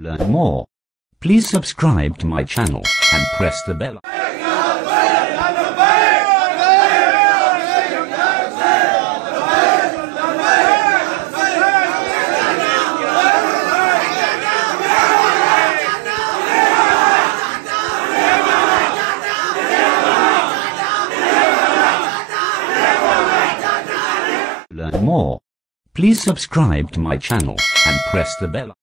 Learn more. Please subscribe to my channel and press the bell. Learn more. Please subscribe to my channel and press the bell.